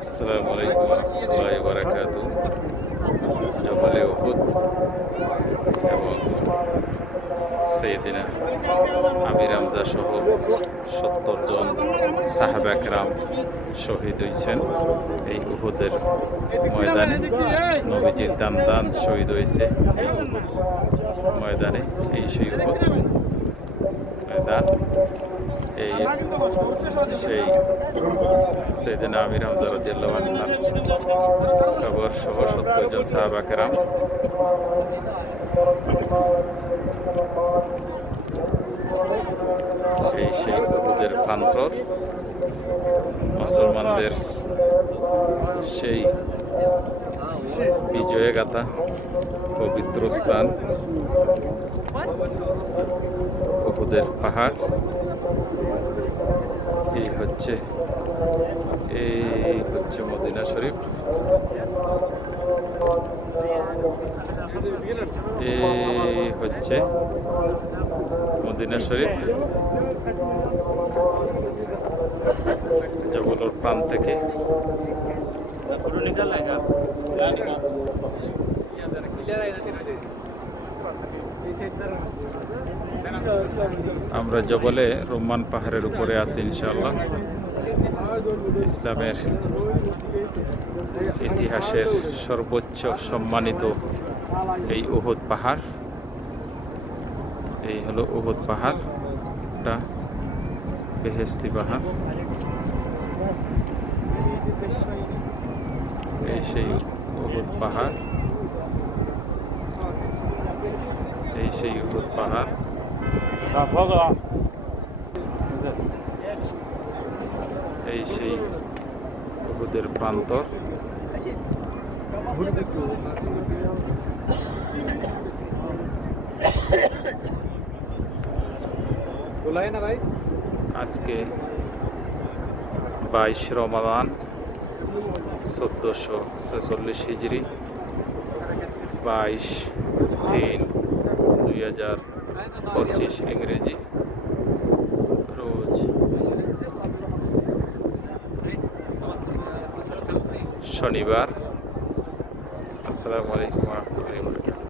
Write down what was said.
আসসালামু আলাইকুম রহমতুল্লাহি ওয়া বারাকাতুহু। জবালে উহুদ এবং সাইয়েদিনা আমির হামজা সহ ৭০ জন সাহাবা কেরাম শহীদ হয়েছেন এই উহুদের ময়দানে। নবীজির দান শহীদ হয়েছে এই উহুদ ময়দানে। এই সেই উহুদ ময়দান, এই সেই সাইয়েদিনা আমির হামজা রাদিয়াল্লাহু আনহুর কবর সহ ৭০ জন সাহাবা কেরাম এই সেই উহুদের প্রান্তর, মুসলমানদের সেই বিজয় গাথা পবিত্র স্থান উহুদের পাহাড়। এই হচ্ছে মদিনা শরীফ। এই হচ্ছে মদিনা শরীফ। জবলের প্রাণ থেকে আমরা জবলে রোমান পাহাড়ের উপরে আছি ইনশাআল্লাহ। ইসলামের ইতিহাসের সর্বোচ্চ সম্মানিত এই উহুদ পাহাড়। এই হলো উহুদ পাহাড়টা, বেহেশতি পাহাড়। এই সেই উহুদ পাহাড়, এই সেই উহুদ পাহাড়। এই সেই উহুদের প্রান্তর। আজকে 22 রমাদান 1446 হিজরি, 22/3/2025 ইংরেজি রোজ শনিবার। আসসালামু আলাইকুম ওয়া রাহমাতুল্লাহি ওয়া বারাকাতুহু।